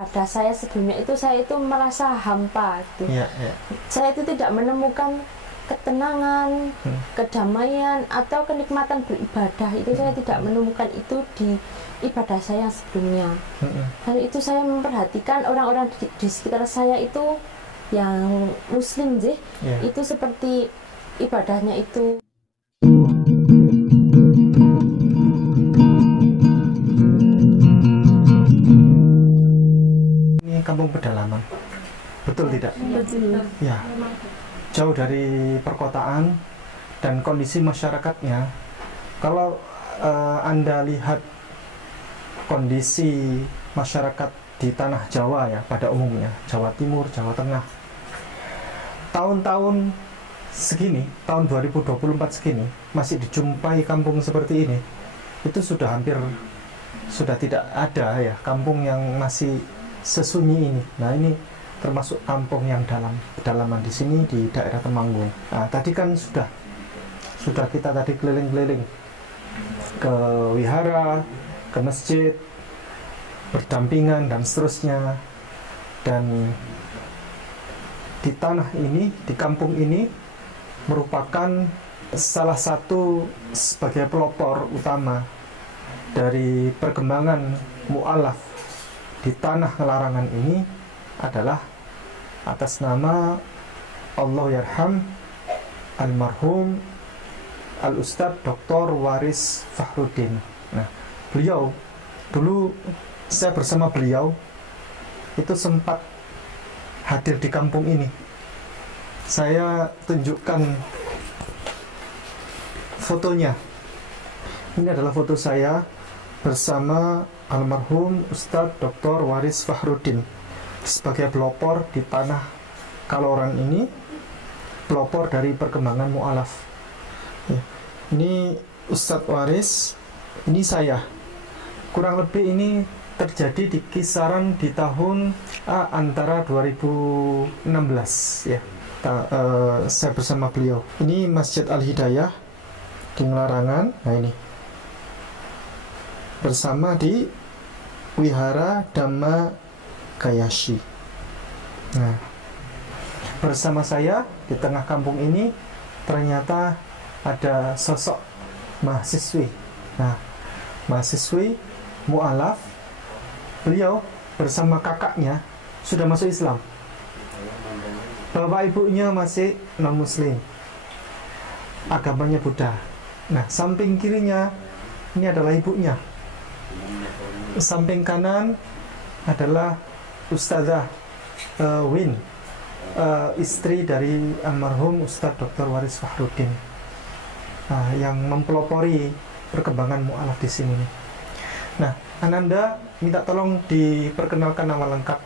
Pada saya sebelumnya itu saya itu merasa hampa gitu. Saya itu tidak menemukan ketenangan, kedamaian atau kenikmatan beribadah. Itu saya tidak menemukan itu di ibadah saya yang sebelumnya. Lalu itu saya memperhatikan orang-orang di sekitar saya itu yang muslim sih, itu seperti ibadahnya itu. Kampung pedalaman, betul tidak? Betul. Ya, jauh dari perkotaan dan kondisi masyarakatnya. Kalau Anda lihat kondisi masyarakat di tanah Jawa ya, pada umumnya Jawa Timur, Jawa Tengah, tahun-tahun segini, tahun 2024 segini masih dijumpai kampung seperti ini. Itu sudah tidak ada ya kampung yang masih sesunyi ini. Nah, ini termasuk kampung yang pedalaman di sini di daerah Temanggung. Nah, tadi kan sudah kita tadi keliling-keliling ke wihara, ke masjid, berdampingan dan seterusnya. Dan di tanah ini, di kampung ini merupakan salah satu sebagai pelopor utama dari perkembangan mu'alaf di tanah larangan ini adalah atas nama Allah Yarham almarhum Al-Ustadz Dr. Waris Fakhruddin. Nah, beliau dulu saya bersama beliau itu sempat hadir di kampung ini. Saya tunjukkan fotonya. Ini adalah foto saya bersama almarhum Ustadz Dr. Waris Fakhruddin sebagai pelopor di tanah Kaloran ini, pelopor dari perkembangan mu'alaf. Ya. Ini Ustadz Waris, ini saya. Kurang lebih ini terjadi di kisaran di tahun antara 2016 ya. Saya bersama beliau. Ini Masjid Al-Hidayah di Ngelarangan. Nah, ini bersama di Wihara Dhamma Gayashi. Nah, bersama saya di tengah kampung ini ternyata ada sosok mahasiswi. Nah, mahasiswi mu'alaf. Beliau bersama kakaknya sudah masuk Islam. Bapak ibunya masih non-muslim, agamanya Buddha. Nah, samping kirinya ini adalah ibunya. Samping kanan adalah Ustazah Win, istri dari almarhum Ustadz Dr. Waris Fakhruddin, yang mempelopori perkembangan mu'alaf di sini. Nah, Ananda minta tolong diperkenalkan nama lengkap.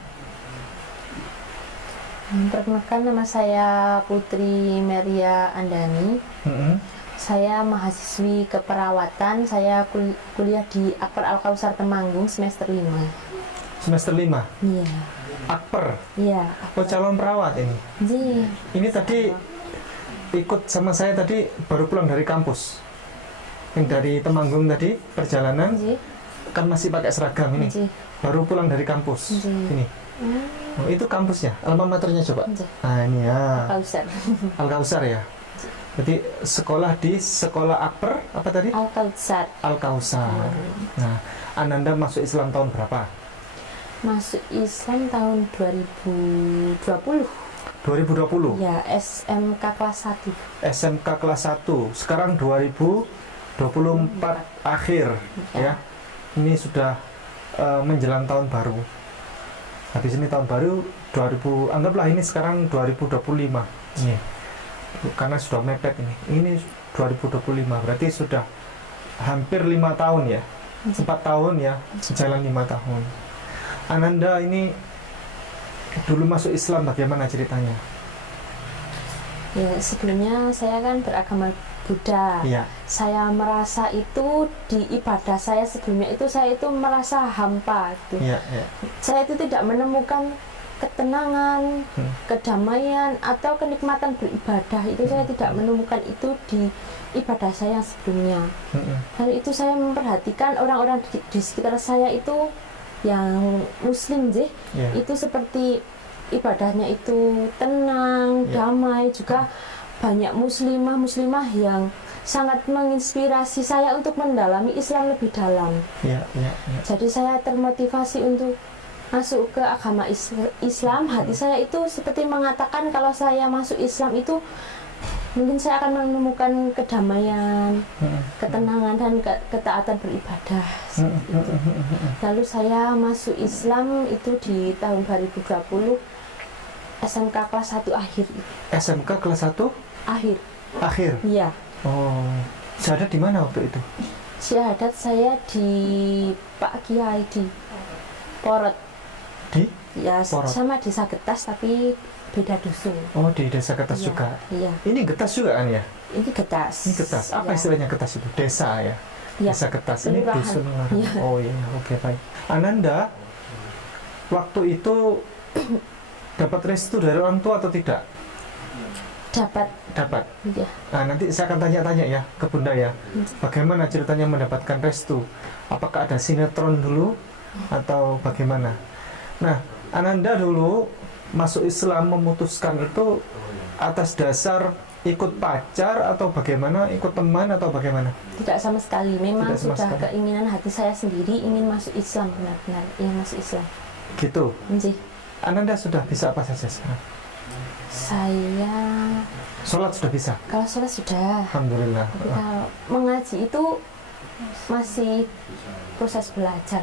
Perkenalkan, nama saya Putri Meria Andani. Saya mahasiswi keperawatan. Saya kuliah di Akper Al-Kausar Temanggung semester 5. Semester 5? Iya. Akper? Iya. Oh, calon perawat ini? Iya. Ini tadi ikut sama saya tadi baru pulang dari kampus. Yang dari Temanggung tadi perjalanan. Kan masih pakai seragam ini. Baru pulang dari kampus. Ini. Oh, itu kampusnya, alma maternya coba. Nah, ini ya. Al-Kausar. Al-Kausar ya. Jadi sekolah di sekolah Akper apa tadi? Al-Kausar. Al-Kausar. Nah, Ananda masuk Islam tahun berapa? Masuk Islam tahun 2020. 2020? Ya, SMK kelas 1. SMK kelas 1. Sekarang 2024 akhir ya. Ini sudah menjelang tahun baru. Habis ini tahun baru 2000, anggaplah ini sekarang 2025. Ini. Karena sudah mepet ini. Ini 2025, berarti sudah hampir 5 tahun ya. 4 tahun ya, sejalan 5 tahun. Ananda ini dulu masuk Islam bagaimana ceritanya? Ya, sebelumnya saya kan beragama Buddha. Iya. Saya merasa itu di ibadah saya sebelumnya itu saya itu merasa hampa gitu. Iya. Saya itu tidak menemukan ketenangan, kedamaian atau kenikmatan beribadah. Itu saya tidak menemukan itu di ibadah saya yang sebelumnya. Lalu itu saya memperhatikan orang-orang di sekitar saya itu yang muslim sih, itu seperti ibadahnya itu tenang, damai, juga banyak muslimah yang sangat menginspirasi saya untuk mendalami Islam lebih dalam. Jadi saya termotivasi untuk masuk ke agama Islam. Hati saya itu seperti mengatakan kalau saya masuk Islam itu mungkin saya akan menemukan kedamaian, ketenangan, dan ketaatan beribadah. Lalu saya masuk Islam itu di tahun 2020, SMK kelas 1 akhir. SMK kelas 1? Akhir? Iya. Oh, syahadat di mana waktu itu? Syahadat saya di Pak Kiai di Porot. Di? Ya, Porot. Sama di Sagetas tapi beda dusun. Oh, di desa Getas juga? Iya. Ini Getas juga kan ya? Ini Getas. Ini Getas. Apa istilahnya Getas itu? Desa ya? Desa Getas. Ini dusun. Oh iya, oke, baik. Ananda, waktu itu dapat restu dari orang tua atau tidak? Dapat. Iya. Nah, nanti saya akan tanya-tanya ya ke Bunda ya. Bagaimana ceritanya mendapatkan restu? Apakah ada sinetron dulu atau bagaimana? Nah, Ananda dulu masuk Islam memutuskan itu atas dasar ikut pacar atau bagaimana, ikut teman atau bagaimana? Tidak sama sekali, memang sudah keinginan hati saya sendiri ingin masuk Islam, benar-benar ingin masuk Islam. Gitu? Iya. Ananda sudah bisa apa saja sekarang? Saya sholat sudah bisa? Kalau sholat sudah, alhamdulillah. Tapi kalau mengaji itu masih proses belajar.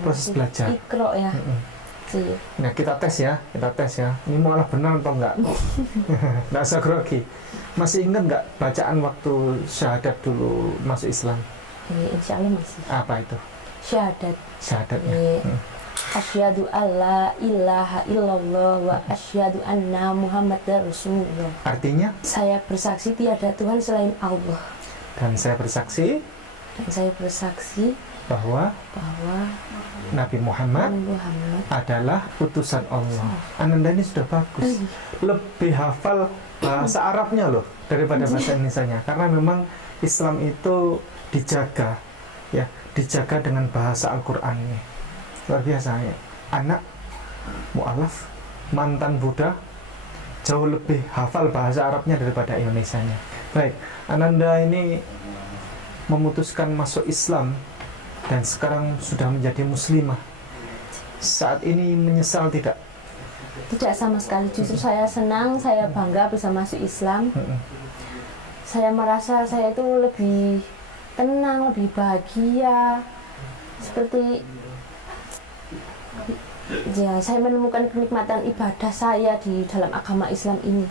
Iqra ya. Nah, kita tes ya. Ini malah benar atau enggak? Nggak usah grogi. Masih ingat nggak bacaan waktu syahadat dulu masuk Islam? Insya Allah masih. Apa itu? Syahadatnya. Asyhadu alla ilaha illallah wa asyhadu anna Muhammadar Rasulullah. Artinya? Saya bersaksi tiada Tuhan selain Allah. Dan saya bersaksi bahwa Nabi Muhammad adalah utusan Allah. Ananda ini sudah bagus. Lebih hafal bahasa Arabnya loh daripada bahasa Indonesianya. Karena memang Islam itu dijaga dengan bahasa Al-Qur'annya. Luar biasa ya. Anak mu'alaf, mantan Buddha, jauh lebih hafal bahasa Arabnya daripada Indonesianya. Baik, Ananda ini memutuskan masuk Islam dan sekarang sudah menjadi muslimah. Saat ini menyesal tidak? Tidak sama sekali, justru saya senang, saya bangga bisa masuk Islam. Saya merasa saya itu lebih tenang, lebih bahagia. Seperti ya, saya menemukan kenikmatan ibadah saya di dalam agama Islam ini.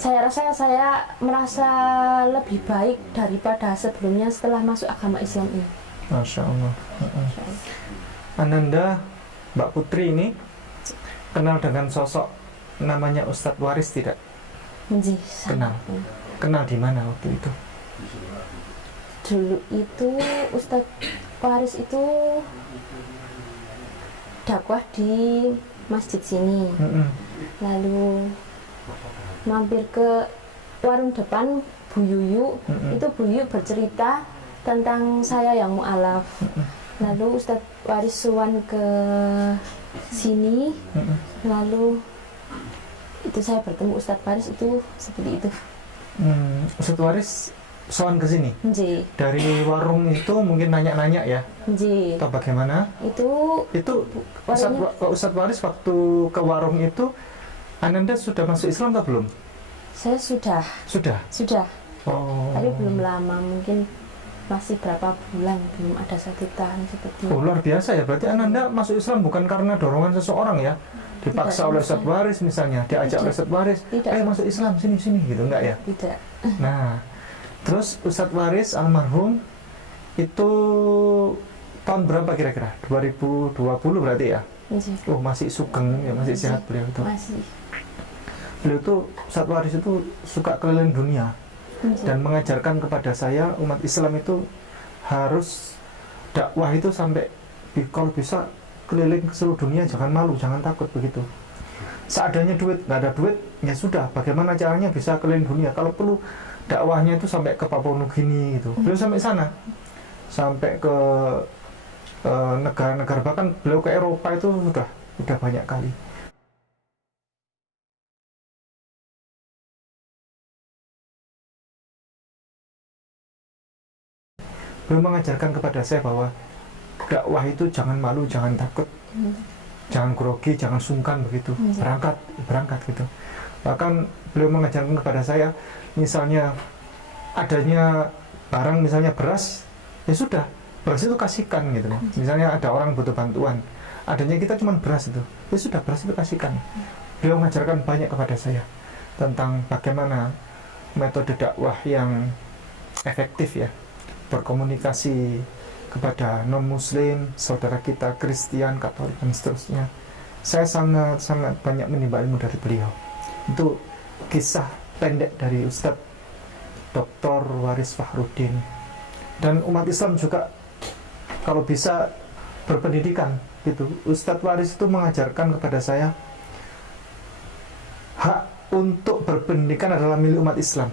Saya rasa saya merasa lebih baik daripada sebelumnya setelah masuk agama Islam ini. Masya Allah. Ananda, Mbak Putri ini kenal dengan sosok namanya Ustadz Waris tidak? Kenal. Kenal di mana waktu itu? Dulu itu Ustadz Waris itu dakwah di masjid sini. Lalu mampir ke warung depan Bu Yuyu. Itu Bu Yuyu bercerita tentang saya yang mu'alaf. Lalu Ustadz Waris suwan ke sini. Lalu itu saya bertemu Ustadz Waris itu seperti itu. Ustadz Waris soan ke sini? Dari warung itu mungkin nanya-nanya ya? Atau bagaimana? Itu Ustadz Waris waktu ke warung itu, Ananda sudah masuk Islam atau belum? Saya sudah. Sudah. Oh. Tapi belum lama, mungkin masih berapa bulan, belum ada 1 tahun seperti itu. Oh, luar biasa ya, berarti Ananda masuk Islam bukan karena dorongan seseorang ya? Dipaksa oleh Ustadz Waris misalnya, diajak oleh Ustadz Waris, ayo masuk Islam, sini, gitu, enggak ya? Tidak. Nah, terus Ustadz Waris almarhum itu tahun berapa kira-kira? 2020 berarti ya? Oh, masih sugeng ya, masih sehat beliau itu. Masih. Beliau itu, Ustadz Waris itu suka keliling dunia dan mengajarkan kepada saya umat Islam itu harus dakwah itu sampai kalau bisa keliling ke seluruh dunia, jangan malu, jangan takut begitu. Seadanya duit, nggak ada duit, ya sudah. Bagaimana caranya bisa keliling dunia? Kalau perlu dakwahnya itu sampai ke Papua Nugini gitu. Beliau sampai sana, sampai ke negara-negara, bahkan beliau ke Eropa itu sudah banyak kali. Beliau mengajarkan kepada saya bahwa dakwah itu jangan malu, jangan takut, jangan grogi, jangan sungkan begitu, berangkat gitu. Bahkan beliau mengajarkan kepada saya, misalnya adanya barang, misalnya beras, ya sudah, beras itu kasihkan gitu. Misalnya ada orang butuh bantuan, adanya kita cuma beras itu, ya sudah, beras itu kasihkan. Beliau mengajarkan banyak kepada saya tentang bagaimana metode dakwah yang efektif ya, berkomunikasi kepada non-muslim, saudara kita Kristen, Katolik dan seterusnya. Saya sangat banyak menimba ilmu dari beliau. Itu kisah pendek dari Ustadz Dr. Waris Fahrudin. Dan umat Islam juga kalau bisa berpendidikan gitu. Ustadz Waris itu mengajarkan kepada saya, hak untuk berpendidikan adalah milik umat Islam.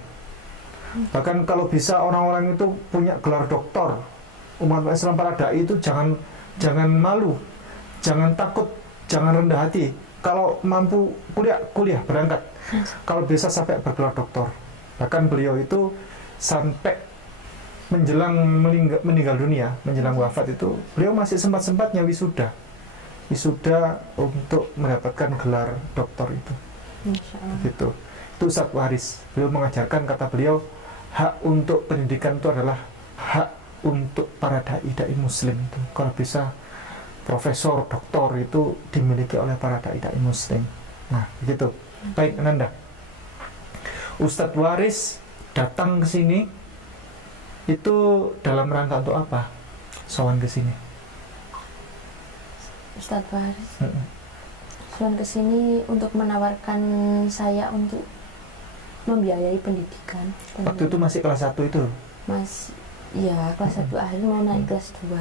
Bahkan kalau bisa orang-orang itu punya gelar doktor, umat Islam, para dai itu jangan malu, jangan takut, jangan rendah hati. Kalau mampu kuliah berangkat. Kalau bisa sampai bergelar doktor. Bahkan beliau itu sampai menjelang meninggal dunia, menjelang wafat itu, beliau masih sempat-sempatnya wisuda untuk mendapatkan gelar doktor itu. Gitu. Itu Ustadz Waris. Beliau mengajarkan, kata beliau, hak untuk pendidikan itu adalah hak untuk para dai muslim itu. Kalau bisa profesor, doktor itu dimiliki oleh para dai muslim. Nah, begitu. Baik, Ananda. Ustadz Waris datang ke sini itu dalam rangka untuk apa? Sowan ke sini. Ustadz Waris sowan ke sini untuk menawarkan saya untuk membiayai pendidikan. Waktu itu masih kelas 1 itu? Ya, kelas 1 akhir mau naik kelas 2.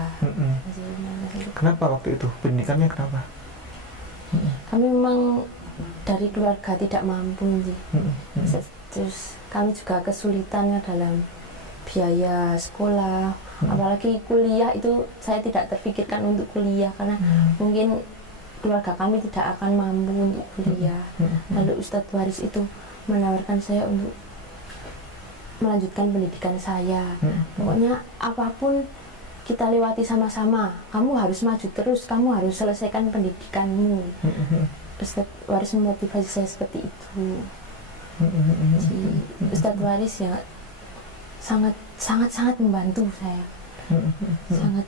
Kenapa waktu itu? Pendidikannya kenapa? Kami memang dari keluarga tidak mampu sih. Terus kami juga kesulitannya dalam biaya sekolah. Apalagi kuliah itu saya tidak terpikirkan untuk kuliah karena mungkin keluarga kami tidak akan mampu untuk kuliah. Lalu Ustadz Waris itu menawarkan saya untuk melanjutkan pendidikan saya. Pokoknya apapun kita lewati sama-sama. Kamu harus maju terus, kamu harus selesaikan pendidikanmu. Ustadz Waris memotivasi saya seperti itu. Ustadz Waris ya sangat membantu saya, sangat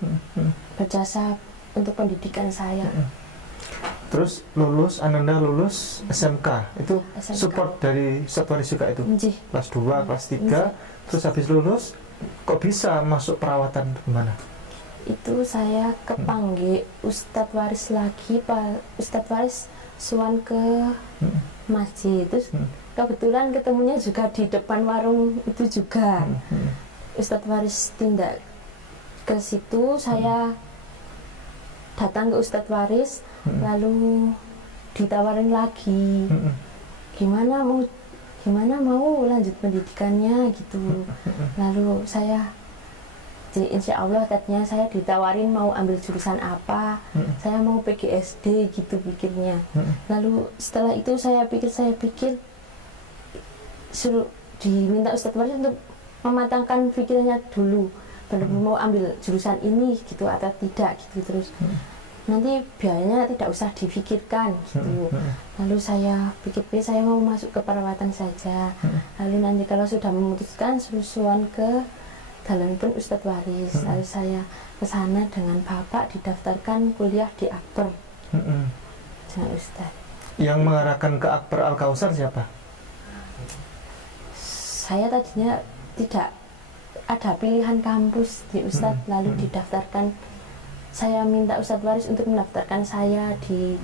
berjasa untuk pendidikan saya. Terus Ananda lulus SMK, itu SMK. Support dari Ustadz Waris juga itu? Kelas 2, kelas 3, terus habis lulus, kok bisa masuk perawatan gimana? Itu saya kepanggil Ustadz Waris lagi, Pak Ustadz Waris suan ke masjid, terus kebetulan ketemunya juga di depan warung itu juga. Ustadz Waris tindak ke situ, saya datang ke Ustadz Waris, lalu ditawarin lagi, gimana mau lanjut pendidikannya gitu. Lalu saya, insya Allah tadinya saya ditawarin mau ambil jurusan apa, saya mau PGSD gitu pikirnya. Lalu setelah itu saya pikir suruh diminta Ustadz Waris untuk mematangkan pikirannya dulu, benar-benar mau ambil jurusan ini gitu atau tidak gitu. Terus nanti biayanya tidak usah difikirkan gitu. Lalu saya pikir saya mau masuk ke perawatan saja. Lalu nanti kalau sudah memutuskan suruhan ke dalam pun Ustadz Waris. Lalu saya ke sana dengan bapak didaftarkan kuliah di Akbar dengan Ustadz. Yang mengarahkan ke Akbar Al-Kausar siapa? Saya tadinya tidak ada pilihan kampus di Ustadz, lalu didaftarkan. Saya minta Ustadz Waris untuk mendaftarkan saya di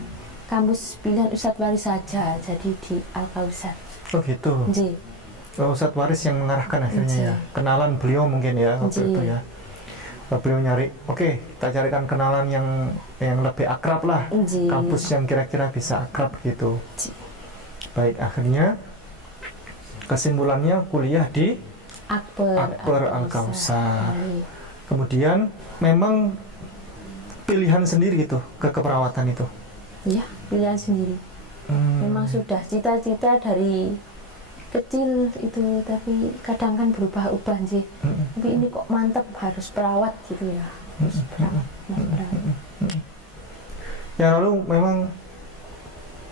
kampus pilihan Ustadz Waris saja, jadi di Al-Kausar. Oh gitu. Ustadz Waris yang mengarahkan akhirnya ya. Kenalan beliau mungkin ya waktu itu ya. Beliau nyari, oke, kita carikan kenalan yang lebih akrab lah. Kampus yang kira-kira bisa akrab gitu. Baik, akhirnya kesimpulannya kuliah di Akbar Al-Kausar. Kemudian memang pilihan sendiri gitu ke keperawatan itu? Iya, pilihan sendiri. Memang sudah cita-cita dari kecil itu, tapi kadang kan berubah-ubah sih. Tapi ini kok mantap harus perawat gitu ya. Harus perawat. Ya, lalu memang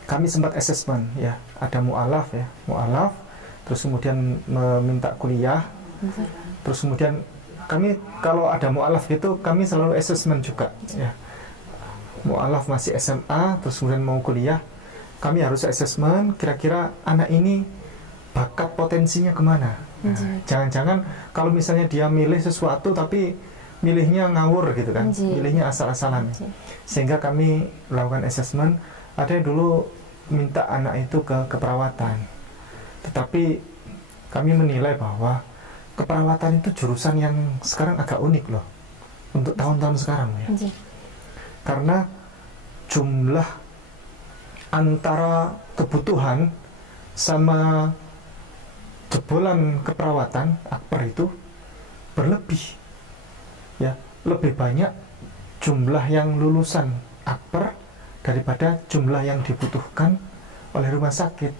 kami sempat asesmen ya, ada mu'alaf ya, mu'alaf, terus kemudian meminta kuliah, terus kemudian kami kalau ada mu'alaf gitu kami selalu asesmen juga ya. Mu'alaf masih SMA, terus kemudian mau kuliah, kami harus asesmen kira-kira anak ini bakat potensinya kemana. Jangan-jangan kalau misalnya dia milih sesuatu tapi milihnya ngawur gitu kan, milihnya asal-asalan. Sehingga kami lakukan asesmen. Ada yang dulu minta anak itu ke keperawatan, tetapi kami menilai bahwa keperawatan itu jurusan yang sekarang agak unik loh untuk tahun-tahun sekarang ya. Karena jumlah antara kebutuhan sama jebolan keperawatan akper itu berlebih ya, lebih banyak jumlah yang lulusan akper daripada jumlah yang dibutuhkan oleh rumah sakit.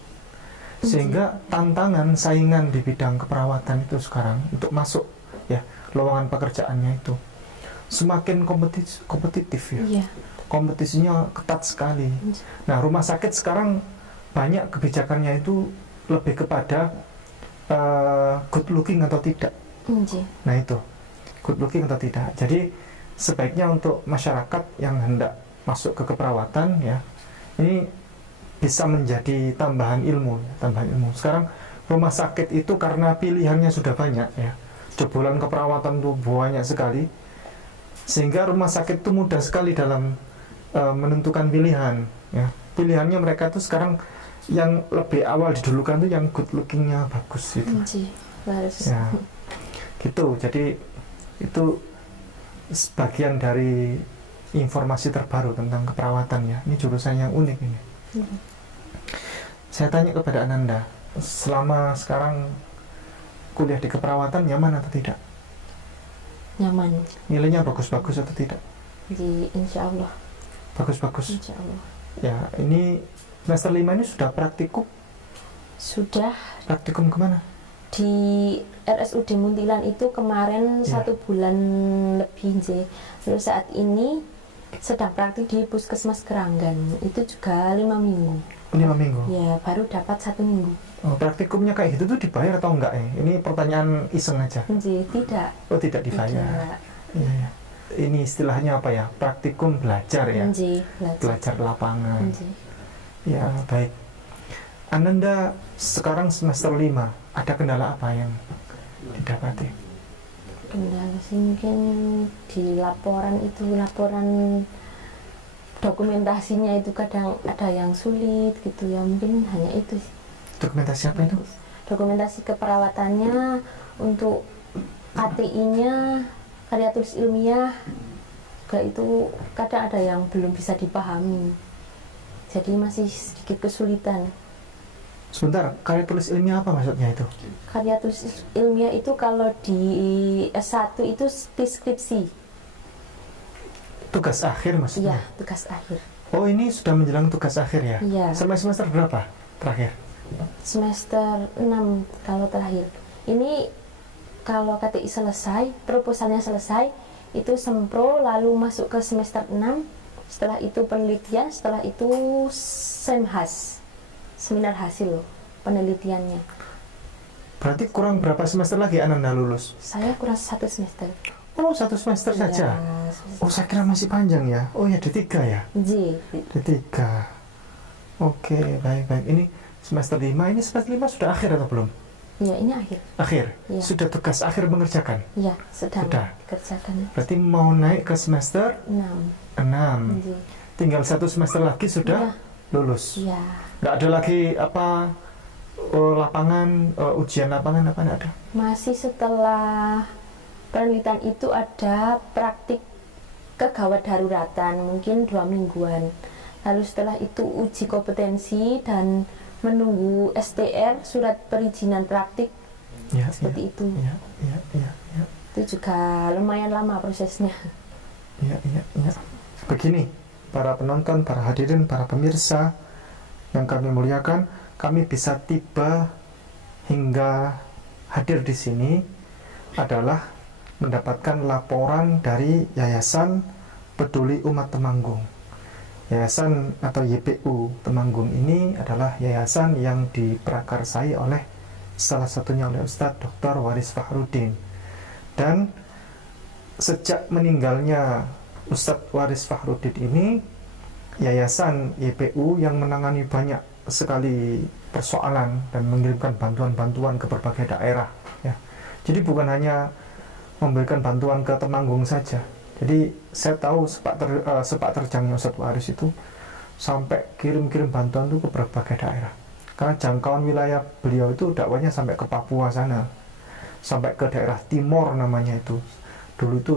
Sehingga tantangan saingan di bidang keperawatan itu sekarang untuk masuk ya lowongan pekerjaannya itu semakin kompetitif ya. Kompetisinya ketat sekali. Nah, rumah sakit sekarang banyak kebijakannya itu lebih kepada good looking atau tidak. Nah, itu good looking atau tidak. Jadi sebaiknya untuk masyarakat yang hendak masuk ke keperawatan ya, ini bisa menjadi tambahan ilmu. Sekarang rumah sakit itu karena pilihannya sudah banyak ya, jebolan keperawatan itu banyak sekali, sehingga rumah sakit itu mudah sekali dalam menentukan pilihan ya. Pilihannya mereka itu sekarang yang lebih awal didulukan itu yang good lookingnya bagus gitu. Ya, gitu. Jadi itu sebagian dari informasi terbaru tentang keperawatan ya. Ini jurusan yang unik ini. Saya tanya kepada Ananda, selama sekarang kuliah di keperawatan nyaman atau tidak? Nyaman. Nilainya bagus-bagus atau tidak? Insya Allah. Bagus-bagus. Insya Allah. Ya, ini semester 5 ini sudah praktikum? Sudah. Praktikum kemana? Di RSUD Muntilan itu kemarin 1 bulan lebih sih. Lalu saat ini sedang praktik di Puskesmas Keranggan, itu juga 5 minggu. 5 minggu? Ya, baru dapat 1 minggu. Oh, praktikumnya kayak gitu tuh dibayar atau enggak ya? Ini pertanyaan iseng aja. Tidak. Oh, tidak dibayar. Iya. Ini istilahnya apa ya? Praktikum belajar ya? Belajar lapangan. Ya, baik. Ananda sekarang semester 5, ada kendala apa yang didapati? Kendala sih mungkin di laporan dokumentasinya itu kadang ada yang sulit gitu ya, mungkin hanya itu sih. Dokumentasi apa itu? Dokumentasi keperawatannya, untuk KTI-nya, karya tulis ilmiah juga itu kadang ada yang belum bisa dipahami, jadi masih sedikit kesulitan. Sebentar, karya tulis ilmiah apa maksudnya itu? Karya tulis ilmiah itu kalau di S1 itu deskripsi. Tugas akhir maksudnya? Iya, tugas akhir. Oh, ini sudah menjelang tugas akhir ya? Iya. Semester berapa terakhir? Semester 6 kalau terakhir. Ini kalau KTI selesai, proposalnya selesai, itu sempro, lalu masuk ke semester 6, setelah itu penelitian, setelah itu semhas, seminar hasil penelitiannya. Berarti kurang berapa semester lagi Ananda lulus? Saya kurang 1 semester. Oh, 1 semester saja? Oh, saya kira masih panjang ya. Oh ya, D3 ya? D3. Oke, baik. Ini semester 5, ini semester 5 sudah akhir atau belum? Iya, ini akhir. Akhir? Ya. Sudah tugas akhir mengerjakan? Iya, sudah dikerjakan. Berarti mau naik ke semester 6. Tinggal 1 semester lagi sudah lulus? Iya. Nggak ada lagi lapangan, ujian lapangan apa nggak ada? Masih setelah penelitian itu ada praktik kegawat daruratan, mungkin 2 mingguan. Lalu setelah itu uji kompetensi dan menunggu STR, surat perizinan praktik, seperti itu. Ya. Itu juga lumayan lama prosesnya. Iya. Begini, para penonton, para hadirin, para pemirsa yang kami muliakan, kami bisa tiba hingga hadir di sini adalah mendapatkan laporan dari Yayasan Peduli Umat Temanggung. Yayasan atau YPU Temanggung ini adalah yayasan yang diprakarsai oleh salah satunya oleh Ustadz Dr. Waris Fahrudin. Dan sejak meninggalnya Ustadz Waris Fahrudin ini, Yayasan YPU yang menangani banyak sekali persoalan dan mengirimkan bantuan-bantuan ke berbagai daerah ya. Jadi bukan hanya memberikan bantuan ke Temanggung saja. Jadi saya tahu sepak terjangnya Ustadz Waris itu sampai kirim-kirim bantuan itu ke berbagai daerah. Karena jangkauan wilayah beliau itu dakwahnya sampai ke Papua sana, sampai ke daerah Timor namanya itu. Dulu itu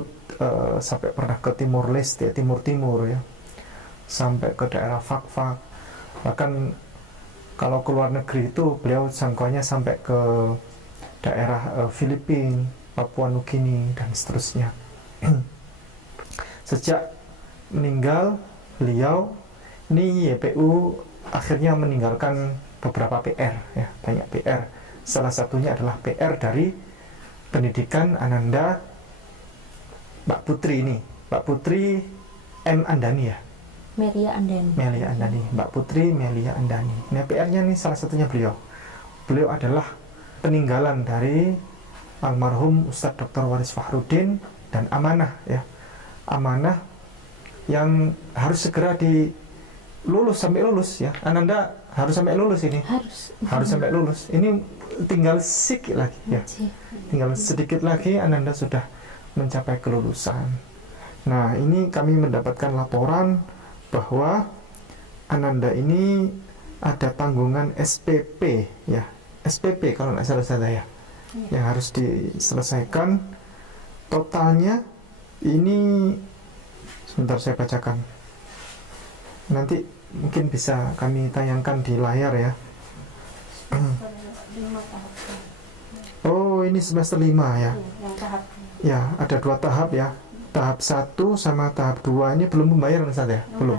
sampai pernah ke Timor Leste, Timur ya, sampai ke daerah Fak-Fak. Bahkan kalau ke luar negeri itu beliau jangkauannya sampai ke daerah Filipina, Papua Nugini dan seterusnya. Sejak meninggal beliau, ini YPU akhirnya meninggalkan beberapa PR ya, banyak PR. Salah satunya adalah PR dari pendidikan Ananda Mbak Putri ini, Mbak Putri M. Andani ya? Melia Andani. Melia Andani, Mbak Putri Melia Andani. Nah, PR-nya nih salah satunya beliau. Beliau adalah peninggalan dari almarhum Ustadz Dr. Waris Fahrudin dan amanah ya. Amanah yang harus segera sampai lulus ya. Ananda harus sampai lulus ini. Harus sampai lulus. Ini tinggal sedikit lagi ya. Tinggal sedikit lagi Ananda sudah mencapai kelulusan. Nah, ini kami mendapatkan laporan bahwa Ananda ini ada tanggungan SPP ya. SPP kalau nggak salah saya yang harus diselesaikan. Totalnya ini sebentar saya bacakan. Nanti mungkin bisa kami tayangkan di layar ya. Oh, ini semester 5 ya. Ya, ada 2 tahap ya. Tahap 1 sama tahap 2 ini belum pembayaran Ustaz ya? Belum.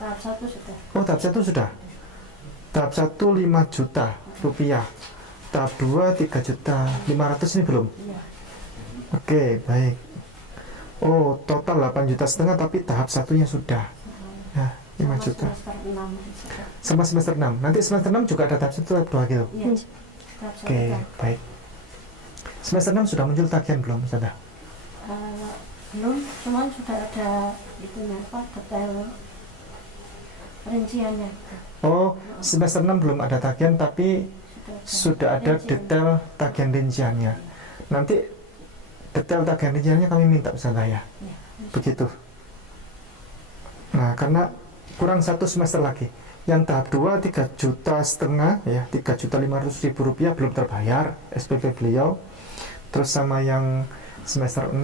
Tahap 1 sudah. Oh, tahap 1 sudah. Tahap 1 5 juta rupiah. Tahap 2 3 juta 500 ini belum. Iya. Oke, baik. Oh, total 8 juta setengah tapi tahap satunya sudah. Ya, 5 juta. Sama semester 6. Nanti semester 6 juga ada tahap 1 tahap 2 gitu. Iya. Oke, baik. Semester 6 sudah muncul tagihan belum, Ustazah? Belum, cuman sudah ada itunya detail rinciannya. Oh, semester 6 belum ada tagihan tapi sudah ada detail tagihan rinciannya. Nanti detail tagihan rinciannya kami minta Ustazah ya. Begitu. Nah, karena kurang 1 semester lagi. Yang tahap 2 3 juta setengah ya, 3.500.000 rupiah belum terbayar SPP beliau. Terus sama yang semester 6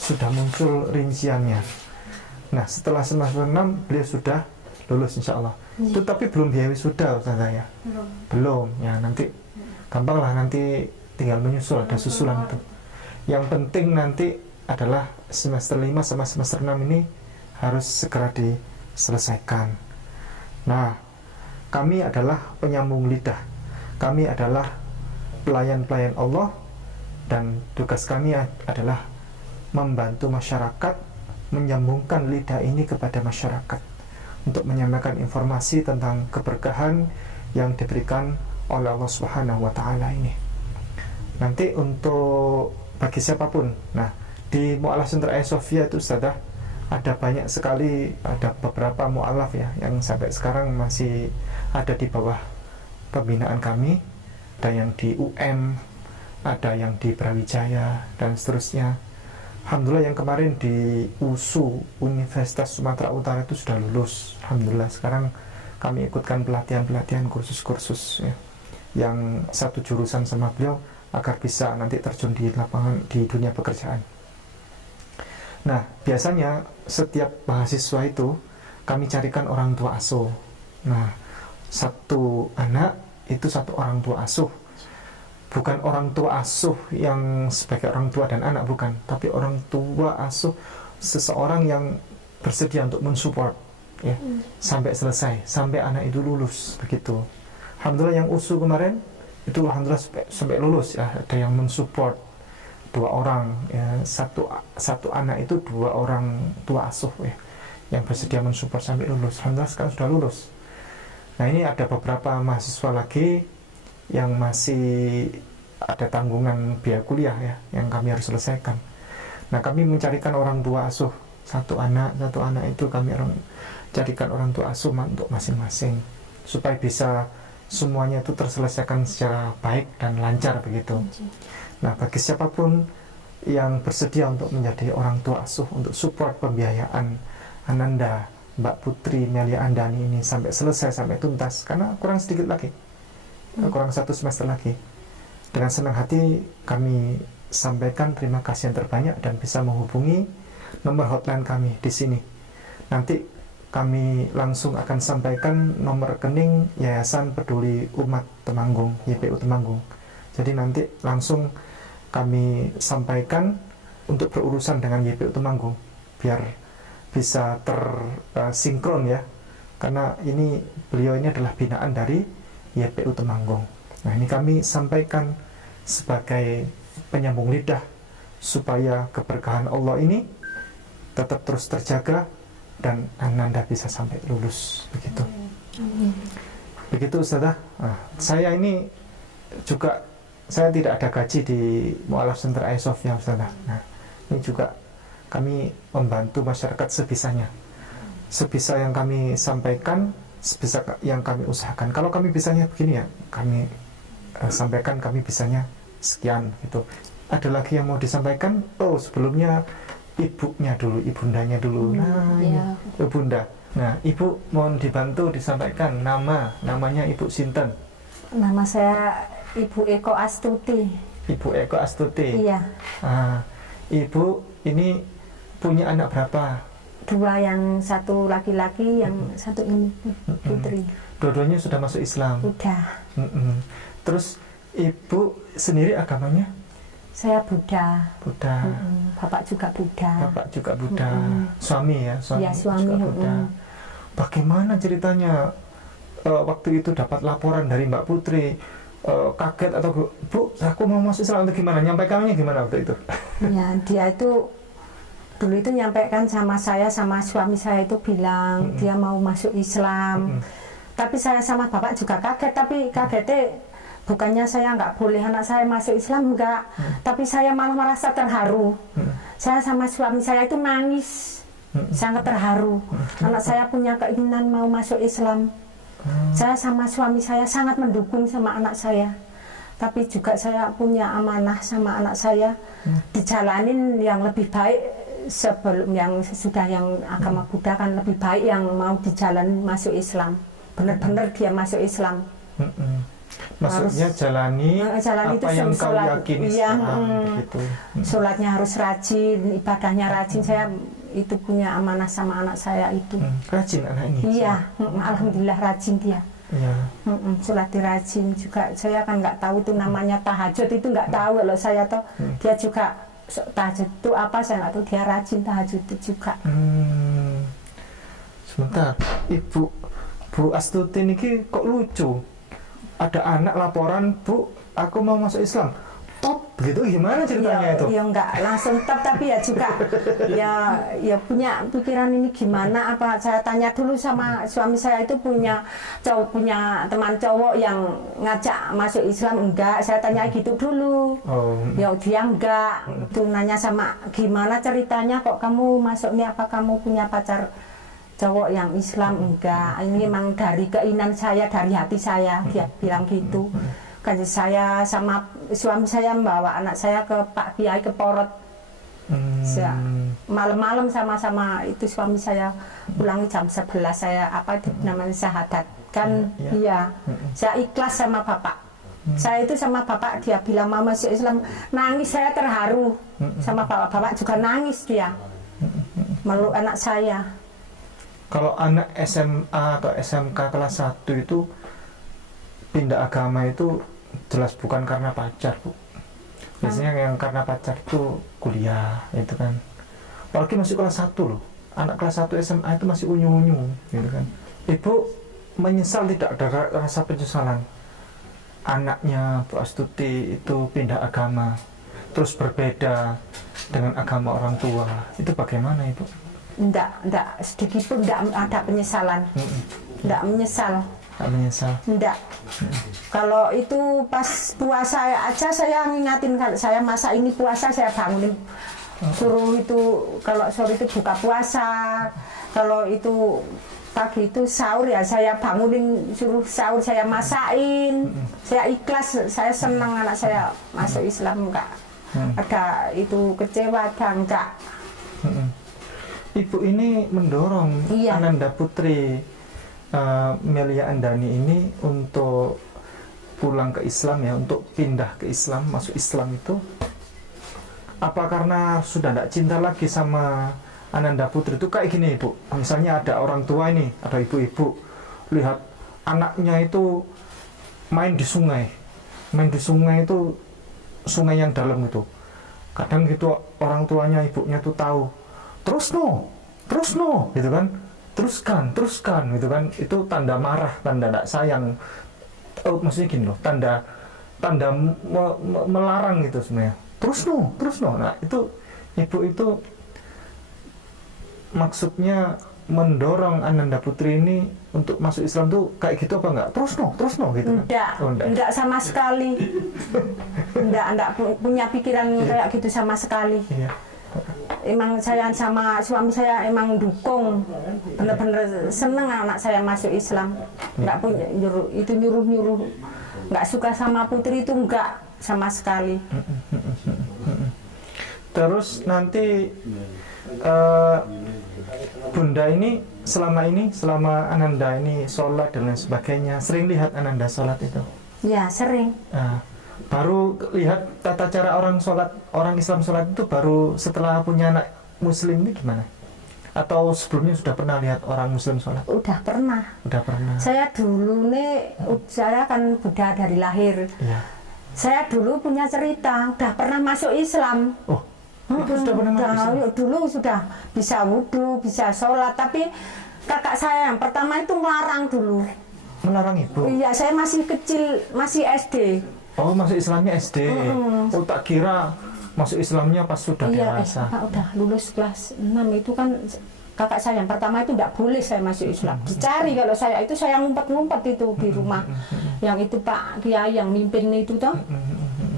sudah muncul rinciannya. Nah, setelah semester 6 beliau sudah lulus insya Allah. Itu tapi belum biaya wisuda Ustazah ya? Belum. Ya, nanti gampang lah, nanti tinggal menyusul, ada susulan itu. Yang penting nanti adalah semester 5 sama semester 6 ini harus segera diselesaikan. Nah, kami adalah penyambung lidah. Kami adalah pelayan-pelayan Allah dan tugas kami adalah membantu masyarakat menyambungkan lidah ini kepada masyarakat untuk menyampaikan informasi tentang keberkahan yang diberikan oleh Allah Subhanahu wa taala ini. Nanti untuk bagi siapapun. Nah, di Mu'alaf Center Ayah Sofia itu Ustazah ada banyak sekali, ada beberapa mu'alaf ya yang sampai sekarang masih ada di bawah pembinaan kami. Ada yang di UM, ada yang di Brawijaya dan seterusnya. Alhamdulillah yang kemarin di USU Universitas Sumatera Utara itu sudah lulus. Alhamdulillah sekarang kami ikutkan pelatihan-pelatihan kursus-kursus ya, yang satu jurusan sama beliau agar bisa nanti terjun di lapangan di dunia pekerjaan. Nah, biasanya setiap mahasiswa itu kami carikan orang tua asuh. Nah, satu anak itu satu orang tua asuh. Bukan orang tua asuh yang sebagai orang tua dan anak, bukan, tapi orang tua asuh seseorang yang bersedia untuk mensupport ya sampai selesai, sampai anak itu lulus begitu. Alhamdulillah yang USU kemarin itu alhamdulillah sampai lulus ya, ada yang mensupport 2 orang ya, satu anak itu 2 orang tua asuh ya yang bersedia mensupport sampai lulus. Alhamdulillah sekarang sudah lulus. Nah ini ada beberapa mahasiswa lagi yang masih ada tanggungan biaya kuliah ya yang kami harus selesaikan. Nah kami mencarikan orang tua asuh satu anak itu kami jadikan orang tua asuh untuk masing-masing supaya bisa semuanya itu terselesaikan secara baik dan lancar begitu. Nah bagi siapapun yang bersedia untuk menjadi orang tua asuh untuk support pembiayaan Ananda, Mbak Putri Melia Andani ini sampai selesai, sampai tuntas, karena kurang sedikit lagi, kurang 1 semester lagi. Dengan senang hati kami sampaikan terima kasih yang terbanyak dan bisa menghubungi nomor hotline kami di sini. Nanti kami langsung akan sampaikan nomor rekening Yayasan Peduli Umat Temanggung, YPU Temanggung. Jadi nanti langsung kami sampaikan untuk berurusan dengan YPU Temanggung, biar bisa tersinkron ya, karena ini beliau ini adalah binaan dari YPU Temanggung. Nah ini kami sampaikan sebagai penyambung lidah supaya keberkahan Allah ini tetap terus terjaga dan Ananda bisa sampai lulus begitu. Begitu Ustazah. Nah, saya ini juga saya tidak ada gaji di Mu'alaf Center Aisof ya Ustazah. Nah, ini juga kami membantu masyarakat sebisanya. Sebisa yang kami sampaikan, sebisa yang kami usahakan. Kalau kami bisanya begini ya, kami sampaikan kami bisanya sekian gitu. Ada lagi yang mau disampaikan? Oh, sebelumnya ibunya dulu, ibundanya dulu. Nah, ya. Ibunda. Nah, Ibu mohon dibantu disampaikan namanya Ibu Sinten. Nama saya Ibu Eko Astuti. Ibu Eko Astuti. Iya. Ibu ini punya anak berapa? 2, yang 1 laki-laki, yang 1 ini putri. Dua-duanya sudah masuk Islam. Udah. Terus Ibu sendiri agamanya? Saya Buddha. Buddha. Bapak juga Buddha. Bapak juga Buddha. Suami ya? Ya, suami juga Buddha. Bagaimana ceritanya waktu itu dapat laporan dari Mbak Putri? Kaget atau Bu, aku mau masuk Islam atau gimana? Nyampaikannya gimana waktu itu? Ya, dia itu dulu itu nyampaikan sama saya, sama suami saya itu bilang dia mau masuk Islam. Tapi saya sama bapak juga kaget, tapi kagetnya bukannya saya nggak boleh anak saya masuk Islam, enggak. Tapi saya malah merasa terharu. Saya sama suami saya itu nangis, sangat terharu. Anak saya punya keinginan mau masuk Islam. Saya sama suami saya sangat mendukung sama anak saya. Tapi juga saya punya amanah sama anak saya, dijalanin yang lebih baik sebelum yang sesudah yang agama Buddha kan lebih baik yang mau dijalani masuk Islam. Benar-benar dia masuk Islam. Maksudnya jalani apa yang kau yakini begitu. Sholatnya harus rajin, ibadahnya rajin. Saya itu punya amanah sama anak saya itu. Rajin anak ini? Iya, alhamdulillah rajin dia. Ya. Sholat rajin juga. Saya kan nggak tahu itu namanya tahajud, itu nggak tahu. Kalau saya tahu dia juga tahajud itu apa, saya nggak tahu. Dia rajin tahajud itu juga. Sebentar, Bu Astuti ini kok lucu. Ada anak laporan, Bu, aku mau masuk Islam. Top, begitu gimana ceritanya itu? Ya nggak langsung top, tapi ya juga ya punya pikiran ini gimana? Apa saya tanya dulu sama suami saya itu punya teman cowok yang ngajak masuk Islam enggak? Saya tanya gitu dulu. Ya dia enggak. Itu nanya sama gimana ceritanya kok kamu masuk ini, apa kamu punya pacar cowok yang Islam? Enggak, ini memang dari keinginan saya, dari hati saya. Dia bilang gitu. Kan saya sama suami saya membawa anak saya ke Pak Kiai ke Porot. Malam-malam sama-sama itu suami saya pulang jam 11 saya namanya syahadat kan. Iya. Saya ikhlas sama bapak. Saya itu sama bapak, dia bilang mau masuk Islam, nangis, saya terharu. Sama bapak juga nangis dia. Meluk anak saya. Kalau anak SMA atau SMK kelas 1 itu pindah agama itu jelas bukan karena pacar, Bu. Biasanya yang karena pacar itu kuliah, itu kan. Apalagi masih kelas 1 loh. anak kelas 1 SMA itu masih unyu-unyu gitu kan. Ibu menyesal tidak ada rasa penyesalan anaknya Bu Astuti itu pindah agama terus berbeda dengan agama orang tua, itu bagaimana Ibu? Enggak sedikit pun enggak ada penyesalan. Enggak menyesal. Enggak menyesal. Enggak. Kalau itu pas puasa aja saya ngingatin, kalau saya masa ini puasa saya bangunin, suruh itu kalau sore itu buka puasa, kalau itu pagi itu sahur ya saya bangunin, suruh sahur saya masakin. Saya ikhlas, saya senang anak saya masuk Islam, enggak ada itu kecewa dan enggak. Ibu ini mendorong Ananda Putri Melia Andani ini untuk pulang ke Islam ya, untuk pindah ke Islam, masuk Islam itu apa karena sudah tidak cinta lagi sama Ananda Putri? Itu kayak gini Ibu, misalnya ada orang tua ini, ada ibu-ibu lihat anaknya itu main di sungai itu sungai yang dalam itu, kadang gitu orang tuanya ibunya tuh tahu, terus no gitu kan, teruskan gitu kan, itu tanda marah, tanda tidak sayang. Maksudnya gini loh, tanda melarang gitu sebenarnya, terus no. Nah itu ibu itu maksudnya mendorong Ananda Putri ini untuk masuk Islam tuh kayak gitu apa enggak? Terus no gitu kan? Enggak sama sekali. enggak punya pikiran kayak gitu sama sekali. Iya. Emang saya sama suami saya emang dukung, bener-bener seneng anak saya masuk Islam. Enggak punya nyuruh, enggak suka sama Putri itu enggak sama sekali. Terus nanti Bunda ini selama Ananda ini sholat dan lain sebagainya, sering lihat Ananda sholat itu? Ya sering. Baru lihat tata cara orang Islam sholat itu baru setelah punya anak Muslim ini gimana? Atau sebelumnya sudah pernah lihat orang Muslim sholat? Udah pernah. Saya dulu saya kan Buddha dari lahir. Ya. Saya dulu punya cerita, udah pernah masuk Islam. Dulu sudah bisa wudhu, bisa sholat, tapi kakak saya yang pertama itu melarang dulu. Melarang Ibu? Iya, saya masih kecil, masih SD. Oh, masuk Islamnya SD. Oh, tak kira masuk Islamnya pas sudah dewasa. Udah lulus kelas 6 itu kan kakak saya yang pertama itu tidak boleh saya masuk Islam. Dicari kalau saya ngumpet-ngumpet itu di rumah. Yang itu Pak Kiai yang mimpin itu toh.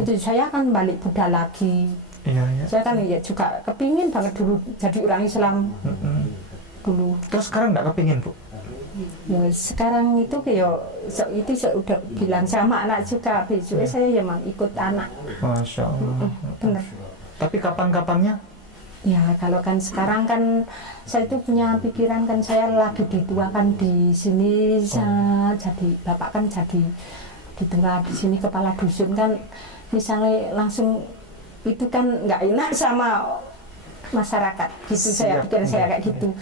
Itu saya kan balik Buddha lagi. Iya. Saya kan ya juga kepingin banget dulu jadi orang Islam dulu. Terus sekarang nggak kepingin Bu? Ya sekarang itu kayak itu saya udah bilang sama anak juga, besoknya saya ya mau ikut anak. Masya Allah. Bener. Tapi kapan-kapannya? Ya kalau kan sekarang kan saya itu punya pikiran kan saya lagi dituakan di sini, jadi bapak kan jadi di tengah di sini kepala dusun kan, misalnya langsung itu kan nggak enak sama masyarakat gitu. Saya pikir saya kayak gitu.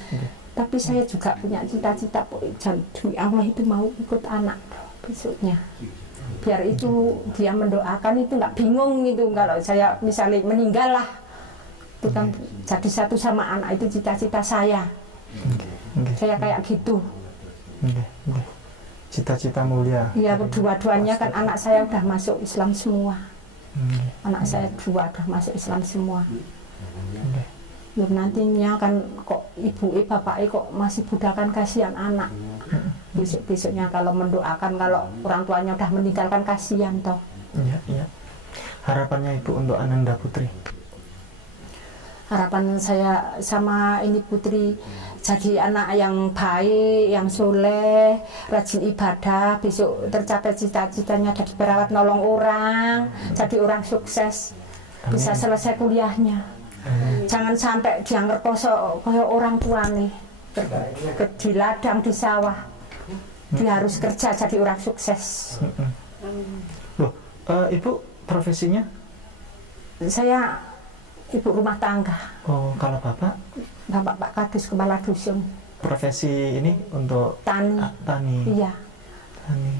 Tapi saya juga punya cita-cita demi Allah itu mau ikut anak besoknya, biar itu dia mendoakan itu nggak bingung gitu kalau saya misalnya meninggal lah, itu kan jadi satu sama anak, itu cita-cita saya. Saya kayak gitu. Cita-cita mulia. Iya, kedua-duanya kan anak saya udah masuk Islam semua. Anak saya dua udah masuk Islam semua. Ya nantinya kan kok ibu bapak kok masih Buddha kan kasihan anak. Besok-besoknya kalau mendoakan kalau orang tuanya udah meninggalkan kasihan toh. Iya. Harapannya Ibu untuk Ananda Putri? Harapan saya sama ini Putri jadi anak yang baik, yang soleh, rajin ibadah, besok tercapai cita-citanya jadi perawat nolong orang, jadi orang sukses, bisa selesai kuliahnya. Jangan sampai dia ngerkoso kayak orang tua nih, di ladang, di sawah. Dia harus kerja jadi orang sukses. Loh, Ibu profesinya? Saya ibu rumah tangga. Oh, kalau Bapak? Bapak Pak Kadus, kepala dusun. Profesi ini untuk tani. Iya. Tani.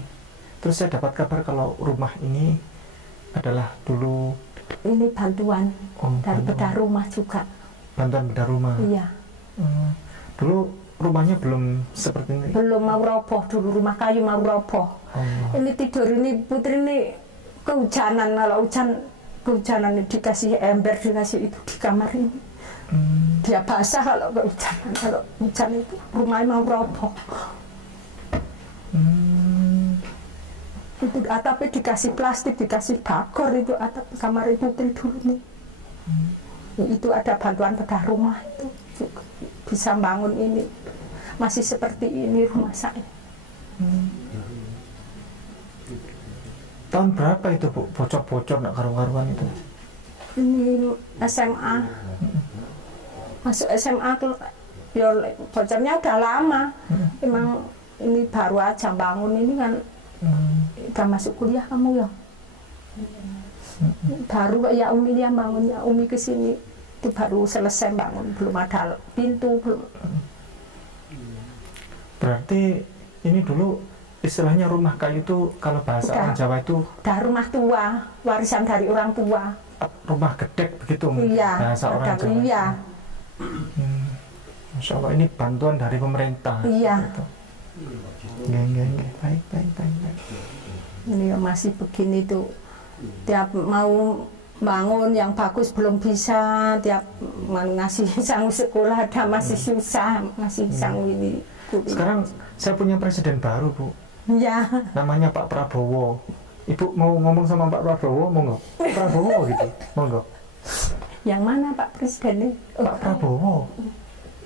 Terus saya dapat kabar kalau rumah ini adalah dulu ini bantuan dari bedah rumah juga. Bantuan bedah rumah? Iya. Dulu rumahnya belum seperti ini? Belum, mau roboh dulu, rumah kayu mau roboh. Ini tidur ini putri ini kehujanan, kalau kehujanan dikasih ember, dikasih itu di kamar ini. Dia basah kalau kehujanan, kalau hujan itu rumahnya mau roboh. Itu atapnya dikasih plastik, dikasih bakor, itu atap kamar itu dulu nih. Itu ada bantuan bedah rumah itu juga bisa bangun ini, masih seperti ini rumah saya. Tahun berapa itu Bu, bocor-bocor nak karuan-karuan itu? Ini SMA, masuk SMA tuh, ya bocornya udah lama. Emang ini baru aja bangun ini kan. Udah masuk kuliah kamu ya? Baru ya Umi yang bangunnya, Umi kesini itu baru selesai bangun, belum ada pintu belum. Berarti ini dulu istilahnya rumah kayu itu kalau bahasa orang Jawa itu udah rumah tua, warisan dari orang tua. Rumah gedek begitu Iya, bahasa orang Jawa. Iya. Masya Allah, ini bantuan dari pemerintah. Iya. Gitu. Baik. Ini masih begini tuh, tiap mau bangun yang bagus belum bisa, tiap mau ngasih sanggup sekolah ada masih susah, masih sanggup ini. Sekarang saya punya presiden baru Bu. Ya. Namanya Pak Prabowo. Ibu mau ngomong sama Pak Prabowo, monggo. Prabowo gitu, monggo. Yang mana Pak Presiden? Pak Prabowo.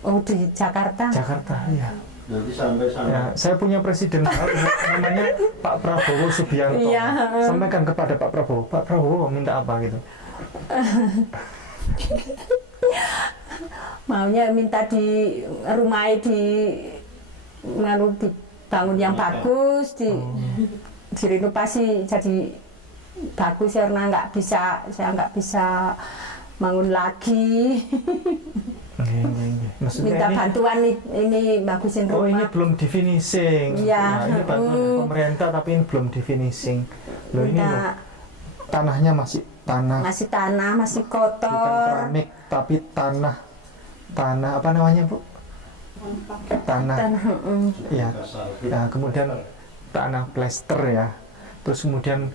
Oh, di Jakarta. Jakarta, ya. Nanti sampai sana. Ya, saya punya presiden baru namanya Pak Prabowo Subianto. Iya. Sampaikan kepada Pak Prabowo. Pak Prabowo minta apa gitu? Maunya minta di rumah dibangun yang bagus, direnovasi jadi bagus karena saya nggak bisa bangun lagi. Maksudnya Minta bantuan ini bagusin rumah. Oh, ini belum di finishing. Iya. Nah, ini bantuan dari pemerintah tapi ini belum di finishing. Loh, ini loh, tanahnya masih tanah. Masih tanah, masih Bukan kotor. keramik tapi tanah apa namanya Bu? Tanah. Ya. Nah, kemudian tanah plester ya. Terus kemudian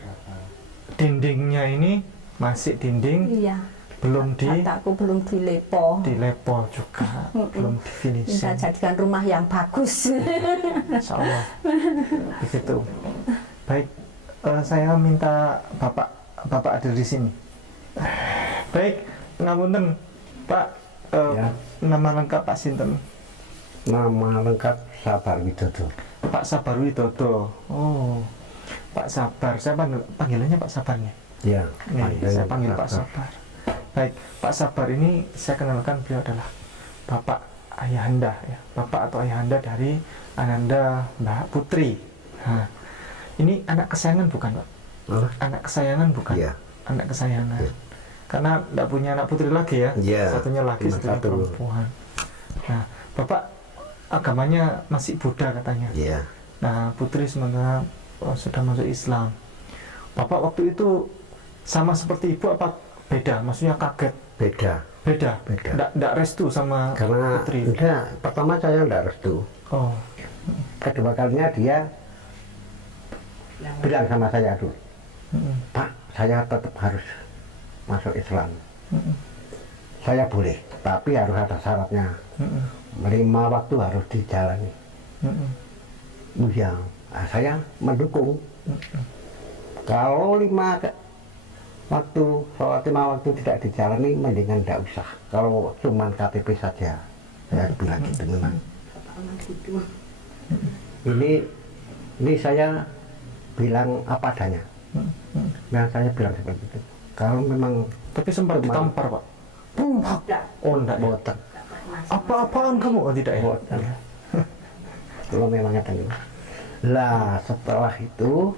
dindingnya ini masih dinding. Iya. Belum Kataku belum dilepo juga, belum di finishing. Bisa jadikan rumah yang bagus. Insya Allah. Begitu. Baik, saya minta Bapak ada di sini. Baik, ngapunten Pak, Ya. nama lengkap Pak Sinten? Nama lengkap Sabar Widodo. Pak Sabar Widodo. Oh, Pak Sabar. Saya panggilannya Pak Sabarnya. Ya. Saya panggil Pak Sabar. Baik, Pak Sabar ini saya kenalkan beliau adalah Bapak Ayahanda ya, Bapak atau Ayahanda dari Ananda Mbak Putri. Nah, ini anak kesayangan bukan Pak? Anak kesayangan bukan? Iya. Anak kesayangan. Ya. Karena tidak punya anak putri lagi ya, Iya, satunya laki, cuma satunya satu. perempuan. Nah, Bapak agamanya masih Buddha katanya. Iya. Nah, Putri sementara sudah masuk Islam. Bapak waktu itu sama seperti Ibu apa beda? Maksudnya kaget? Beda. Beda? Beda. Nggak restu sama Karena Putri? enggak, pertama saya enggak restu. Oh. Kedua kalinya dia bilang sama saya dulu, Pak, saya tetap harus masuk Islam. Saya boleh, tapi harus ada syaratnya. 5 waktu harus dijalani. Ya, saya mendukung. Kalau 5 waktu, sholat 5 waktu tidak dijalani, mendingan tidak usah. Kalau cuma KTP saja, saya bilang gitu memang. Ini saya bilang apa adanya. Nah, saya bilang seperti itu. Kalau memang Tapi sempat ditampar Pak? Oh enggak. botak, Apa-apaan kamu? Oh tidak ya? botak. Kalau memang ada gitu. Lah setelah itu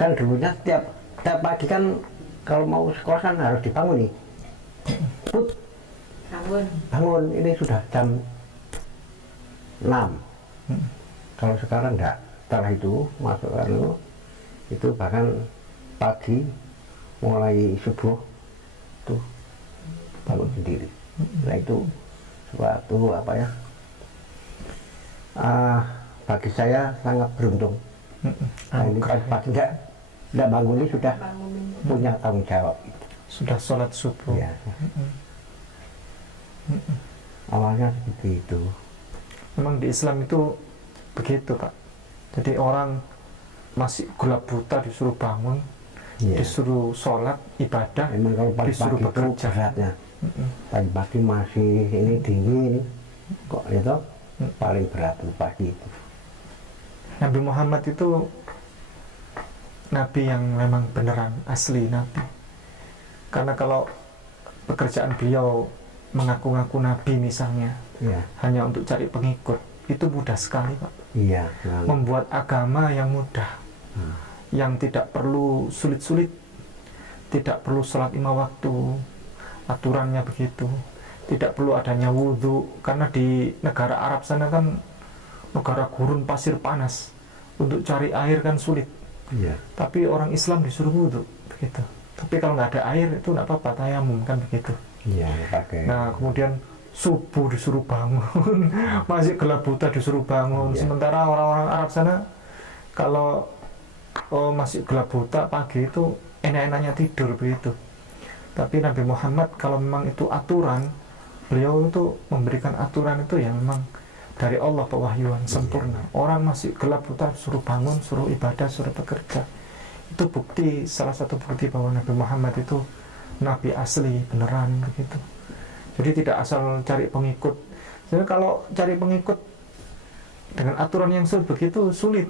kan dulunya setiap pagi kan kalau mau sekolah kan harus dibangun nih. Put, bangun, ini sudah jam 6. Kalau sekarang enggak. Setelah itu masuk itu bahkan pagi mulai subuh tuh bangun sendiri. Nah itu suatu apa ya, Bagi saya sangat beruntung. Nah, ini pagi tidak bangun ini sudah punya tanggung jawab. Sudah sholat subuh. Ya. Awalnya seperti itu. Memang di Islam itu begitu, Pak. Jadi orang masih gelap buta disuruh bangun, disuruh sholat ibadah, emang kalau disuruh pagi-pagi itu bekerja. beratnya. Pagi-pagi masih ini dingin, kok itu paling berat itu pagi itu. Nabi Muhammad itu nabi yang memang beneran asli nabi. Karena kalau pekerjaan beliau mengaku-ngaku nabi misalnya, hanya untuk cari pengikut, itu mudah sekali, Pak. Iya. Membuat agama yang mudah, yang tidak perlu sulit-sulit, tidak perlu sholat 5 waktu, aturannya begitu, tidak perlu adanya wudhu, karena di negara Arab sana kan negara gurun pasir panas, untuk cari air kan sulit. Iya. Tapi orang Islam disuruh wudhu begitu. Tapi kalau nggak ada air itu nggak apa-apa, tayamum kan begitu. Iya, pakai. Nah kemudian subuh disuruh bangun, masih gelap buta disuruh bangun. Sementara orang-orang Arab sana kalau masih gelap buta pagi itu enak-enaknya tidur begitu. Tapi Nabi Muhammad kalau memang itu aturan, beliau itu memberikan aturan itu yang memang dari Allah pewahyuan sempurna. Orang masih gelap buta suruh bangun, suruh ibadah, suruh bekerja. Itu bukti, salah satu bukti bahwa Nabi Muhammad itu nabi asli beneran begitu. Jadi tidak asal cari pengikut. Jadi kalau cari pengikut dengan aturan yang sulit begitu sulit,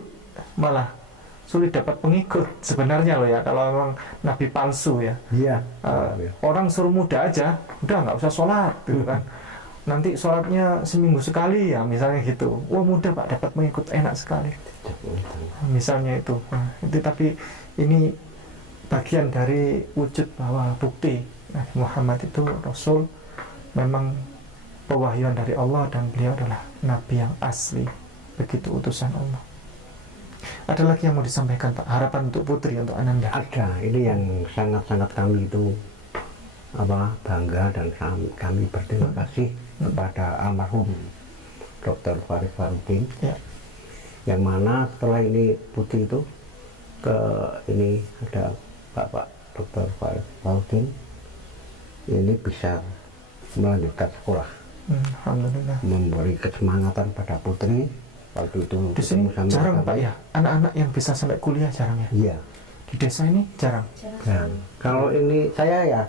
malah sulit dapat pengikut sebenarnya loh ya. Kalau memang nabi palsu ya. Iya. Orang suruh muda aja, udah nggak usah sholat gitu kan. Nanti sholatnya seminggu sekali ya misalnya gitu. Wah mudah Pak dapat mengikut, enak sekali misalnya itu. Nah, itu tapi ini bagian dari wujud bahwa bukti Nabi Muhammad itu Rasul, memang pewahyuan dari Allah dan beliau adalah nabi yang asli, begitu utusan Allah. Ada lagi yang mau disampaikan Pak, harapan untuk putri, untuk Ananda? Ada, ini yang sangat-sangat kami itu bangga dan kami berterima kasih kepada almarhum Dr. Waris Fahrudin, yang mana setelah ini putri itu ini ada Bapak Dr. Waris Fahrudin ini bisa melanjutkan sekolah. Alhamdulillah. Memberi kesemangatan pada putri waktu itu. Di sini jarang Pak ya, anak-anak yang bisa sampai kuliah jarang ya. Iya. Di desa ini jarang. Kalau ini saya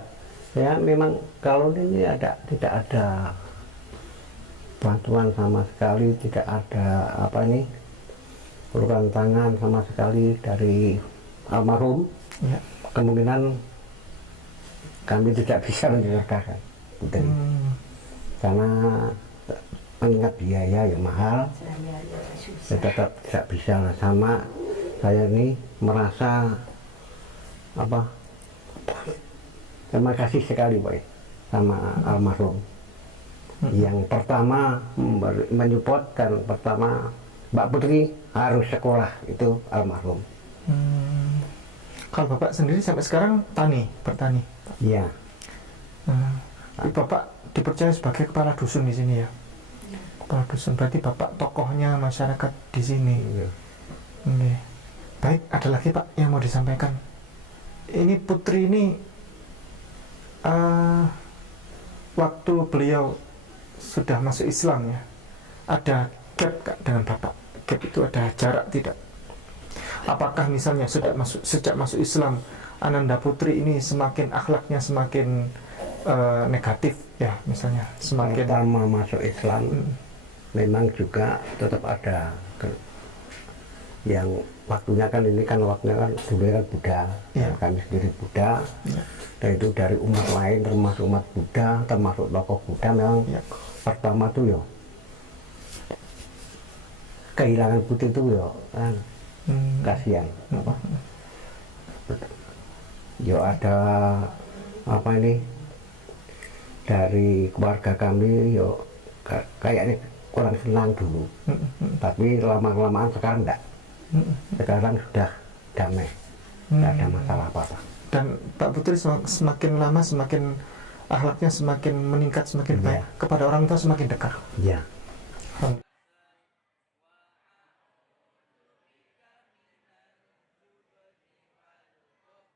memang kalau ini tidak ada bantuan sama sekali, tidak ada uluran tangan sama sekali dari almarhum. Ya. Kemungkinan kami tidak bisa menyertakan putri. Karena mengingat biaya yang mahal, saya tetap tidak bisa. Sama saya ini merasa terima kasih sekali Pak sama almarhum yang pertama menyupport, dan pertama Mbak Putri harus sekolah, itu almarhum. Kalau Bapak sendiri sampai sekarang bertani? Iya. Bapak dipercaya sebagai kepala dusun di sini ya? Kepala dusun, berarti Bapak tokohnya masyarakat di sini. Okay. Baik, ada lagi Pak yang mau disampaikan? Ini putri ini waktu beliau sudah masuk Islam ya, ada gap Kak dengan Bapak? Gap itu ada jarak tidak? Apakah misalnya sejak masuk Islam Ananda Putri ini semakin akhlaknya semakin negatif ya, misalnya semakin pertama masuk Islam memang juga tetap ada yang waktunya kan ini kan waktunya kan dulu kan Buddha, kami sendiri Buddha, dan itu dari umat lain termasuk umat Buddha, termasuk tokoh Buddha memang pertama tuh kehilangan putih itu kan kasihan. Ada dari keluarga kami kayaknya kurang senang dulu, tapi lama-kelamaan sekarang enggak. Sekarang sudah damai, tidak ada masalah apa-apa. Dan Pak Putri semakin lama semakin akhlaknya semakin meningkat, semakin baik, kepada orang tua semakin dekat. Iya.